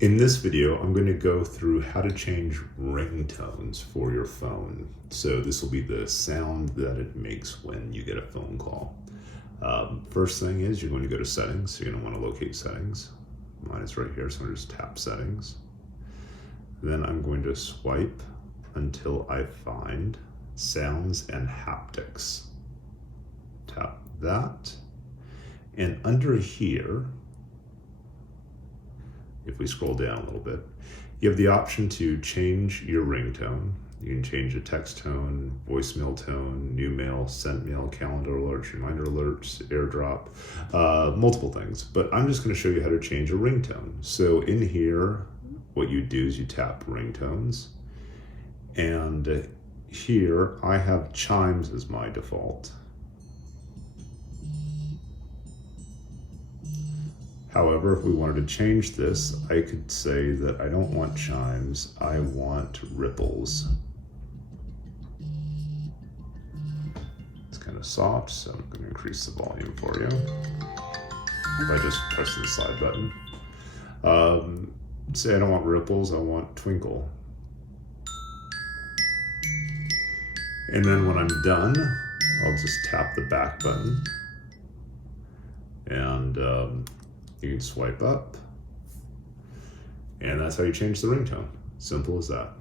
In this video, I'm going to go through how to change ringtones for your phone. So this will be the sound that it makes when you get a phone call. First thing is you're going to go to settings. So you're going to want to locate settings. Mine is right here, so I'm going to just tap settings. Then I'm going to swipe until I find sounds and haptics. Tap that. And under here, if we scroll down a little bit, you have the option to change your ringtone. You can change the text tone, voicemail tone, new mail, sent mail, calendar alerts, reminder alerts, airdrop, multiple things. But I'm just going to show you how to change a ringtone. So in here, what you do is you tap ringtones. And here I have chimes as my default. However, if we wanted to change this, I could say that I don't want chimes, I want ripples. It's kind of soft, so I'm going to increase the volume for you by just pressing the side button. Say I don't want ripples, I want twinkle. And then when I'm done, I'll just tap the back button and you can swipe up, and that's how you change the ringtone. Simple as that.